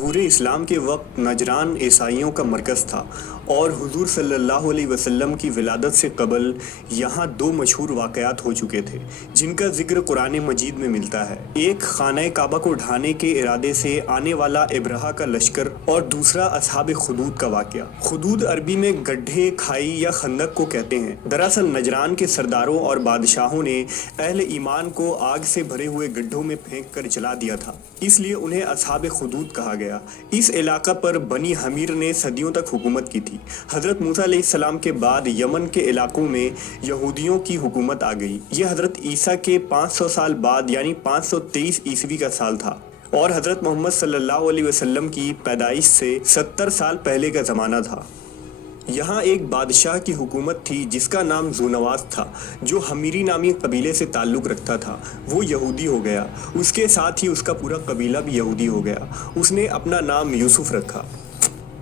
ظہور اسلام کے وقت نجران عیسائیوں کا مرکز تھا اور حضور صلی اللہ علیہ وسلم کی ولادت سے قبل یہاں دو مشہور واقعات ہو چکے تھے جن کا ذکر قرآن مجید میں ملتا ہے۔ ایک خانہ کعبہ کو ڈھانے کے ارادے سے آنے والا ابرہہ کا لشکر اور دوسرا اصحاب خدود کا واقعہ۔ خدود عربی میں گڈھے، کھائی یا خندق کو کہتے ہیں۔ دراصل نجران کے سرداروں اور بادشاہوں نے اہل ایمان کو آگ سے بھرے ہوئے گڈھوں میں پھینک کر جلا دیا تھا، اس لیے انہیں اصحاب خدود کہا گیا۔ اس علاقہ پر بنی حمیر نے صدیوں تک حکومت کی تھی۔ حضرت موسیٰ علیہ السلام کے بعد یمن کے علاقوں میں یہودیوں کی حکومت آ گئی۔ یہ حضرت عیسیٰ کے 500 سال بعد یعنی 523 عیسوی کا سال تھا اور حضرت محمد صلی اللہ علیہ وسلم کی پیدائش سے 70 سال پہلے کا زمانہ تھا۔ یہاں ایک بادشاہ کی حکومت تھی جس کا نام ذونواس تھا، جو حمیری نامی قبیلے سے تعلق رکھتا تھا۔ وہ یہودی ہو گیا، اس کے ساتھ ہی اس کا پورا قبیلہ بھی یہودی ہو گیا۔ اس نے اپنا نام یوسف رکھا۔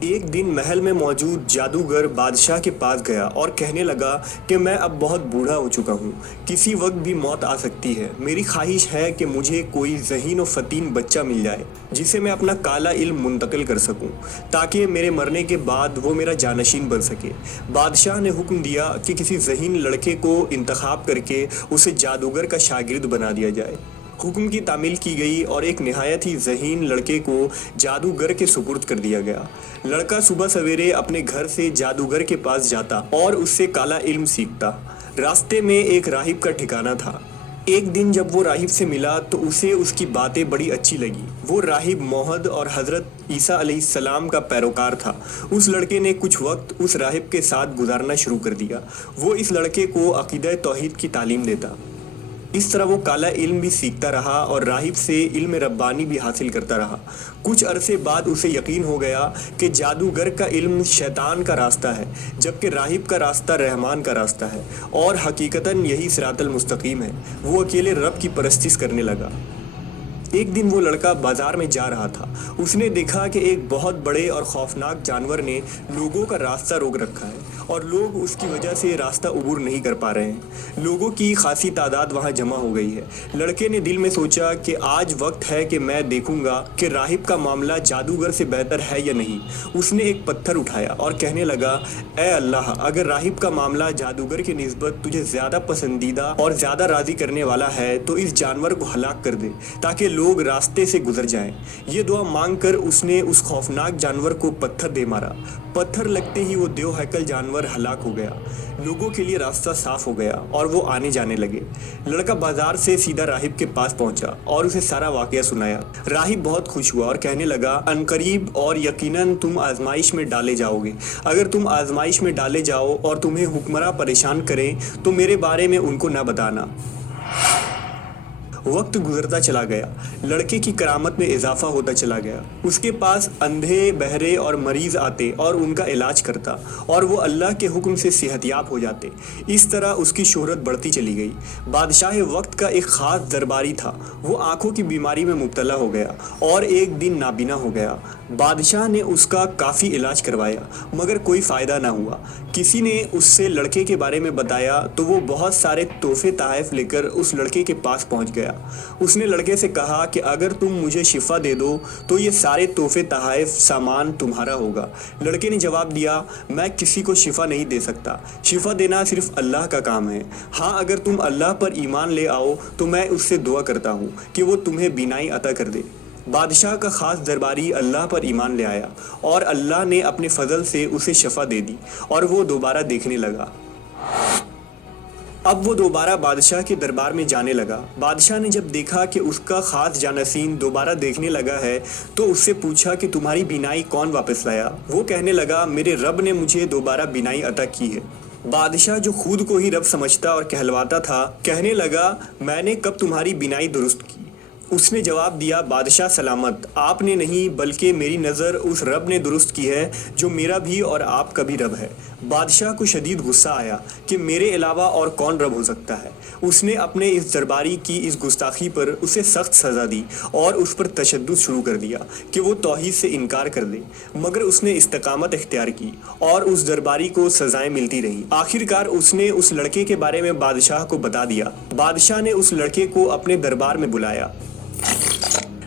ایک دن محل میں موجود جادوگر بادشاہ کے پاس گیا اور کہنے لگا کہ میں اب بہت بوڑھا ہو چکا ہوں، کسی وقت بھی موت آ سکتی ہے۔ میری خواہش ہے کہ مجھے کوئی ذہین و فطین بچہ مل جائے جسے میں اپنا کالا علم منتقل کر سکوں تاکہ میرے مرنے کے بعد وہ میرا جانشین بن سکے۔ بادشاہ نے حکم دیا کہ کسی ذہین لڑکے کو انتخاب کر کے اسے جادوگر کا شاگرد بنا دیا جائے۔ حکم کی تعمیل کی گئی اور ایک نہایت ہی ذہین لڑکے کو جادوگر کے سپرد کر دیا گیا۔ لڑکا صبح سویرے اپنے گھر سے جادوگر کے پاس جاتا اور اس سے کالا علم سیکھتا۔ راستے میں ایک راہب کا ٹھکانہ تھا۔ ایک دن جب وہ راہب سے ملا تو اسے اس کی باتیں بڑی اچھی لگی۔ وہ راہب موحد اور حضرت عیسیٰ علیہ السلام کا پیروکار تھا۔ اس لڑکے نے کچھ وقت اس راہب کے ساتھ گزارنا شروع کر دیا۔ وہ اس لڑکے کو عقیدہ توحید کی تعلیم دیتا۔ اس طرح وہ کالا علم بھی سیکھتا رہا اور راہب سے علم ربانی بھی حاصل کرتا رہا۔ کچھ عرصے بعد اسے یقین ہو گیا کہ جادوگر کا علم شیطان کا راستہ ہے جبکہ راہب کا راستہ رحمان کا راستہ ہے اور حقیقتاً یہی صراط المستقیم ہے۔ وہ اکیلے رب کی پرستش کرنے لگا۔ ایک دن وہ لڑکا بازار میں جا رہا تھا۔ اس نے دیکھا کہ ایک بہت بڑے اور خوفناک جانور نے لوگوں کا راستہ روک رکھا ہے اور لوگ اس کی وجہ سے راستہ عبور نہیں کر پا رہے ہیں۔ لوگوں کی خاصی تعداد وہاں جمع ہو گئی ہے۔ لڑکے نے دل میں سوچا کہ آج وقت ہے کہ میں دیکھوں گا کہ راہب کا معاملہ جادوگر سے بہتر ہے یا نہیں۔ اس نے ایک پتھر اٹھایا اور کہنے لگا، اے اللہ، اگر راہب کا معاملہ جادوگر کی نسبت تجھے زیادہ پسندیدہ اور زیادہ راضی کرنے والا ہے تو اس جانور کو ہلاک کر دے تاکہ لوگ راستے سے گزر جائیں۔ یہ دعا مانگ کر اس نے اس خوفناک جانور کو پتھر دے مارا۔ پتھر لگتے ہی وہ دیو ہیکل جانور ہلاک ہو گیا۔ لوگوں کے لیے راستہ صاف ہو گیا اور وہ آنے جانے لگے۔ لڑکا بازار سے سیدھا راہب کے پاس پہنچا اور اسے سارا واقعہ سنایا۔ راہب بہت خوش ہوا اور کہنے لگا، عنقریب اور یقیناً تم آزمائش میں ڈالے جاؤ گے۔ اگر تم آزمائش میں ڈالے جاؤ اور تمہیں حکمراں پریشان کریں تو میرے بارے میں ان کو نہ بتانا۔ وقت گزرتا چلا گیا، لڑکے کی کرامت میں اضافہ ہوتا چلا گیا۔ اس کے پاس اندھے، بہرے اور مریض آتے اور ان کا علاج کرتا اور وہ اللہ کے حکم سے صحت یاب ہو جاتے۔ اس طرح اس کی شہرت بڑھتی چلی گئی۔ بادشاہ وقت کا ایک خاص درباری تھا۔ وہ آنکھوں کی بیماری میں مبتلا ہو گیا اور ایک دن نابینا ہو گیا۔ بادشاہ نے اس کا کافی علاج کروایا مگر کوئی فائدہ نہ ہوا۔ کسی نے اس سے لڑکے کے بارے میں بتایا تو وہ بہت سارے تحفے تحائف لے کر اس لڑکے کے پاس پہنچ گیا۔ اس نے لڑکے سے کہا کہ اگر تم مجھے شفا دے دو تو یہ سارے تحفے تحائف سامان تمہارا ہوگا۔ لڑکے نے جواب دیا، میں کسی کو شفا نہیں دے سکتا، شفا دینا صرف اللہ کا کام ہے۔ ہاں، اگر تم اللہ پر ایمان لے آؤ تو میں اس سے دعا کرتا ہوں کہ وہ تمہیں بینائی عطا کر دے۔ بادشاہ کا خاص درباری اللہ پر ایمان لے آیا اور اللہ نے اپنے فضل سے اسے شفا دے دی اور وہ دوبارہ دیکھنے لگا۔ اب وہ دوبارہ بادشاہ کے دربار میں جانے لگا۔ بادشاہ نے جب دیکھا کہ اس کا خاص جانشین دوبارہ دیکھنے لگا ہے تو اس سے پوچھا کہ تمہاری بینائی کون واپس لایا؟ وہ کہنے لگا، میرے رب نے مجھے دوبارہ بینائی عطا کی ہے۔ بادشاہ جو خود کو ہی رب سمجھتا اور کہلواتا تھا کہنے لگا، میں نے کب تمہاری بینائی درست کی؟ اس نے جواب دیا، بادشاہ سلامت، آپ نے نہیں بلکہ میری نظر اس رب نے درست کی ہے جو میرا بھی اور آپ کا بھی رب ہے۔ بادشاہ کو شدید غصہ آیا کہ میرے علاوہ اور کون رب ہو سکتا ہے۔ اس نے اپنے اس درباری کی اس گستاخی پر اسے سخت سزا دی اور اس پر تشدد شروع کر دیا کہ وہ توحید سے انکار کر دے، مگر اس نے استقامت اختیار کی اور اس درباری کو سزائیں ملتی رہیں۔ آخرکار اس نے اس لڑکے کے بارے میں بادشاہ کو بتا دیا۔ بادشاہ نے اس لڑکے کو اپنے دربار میں بلایا۔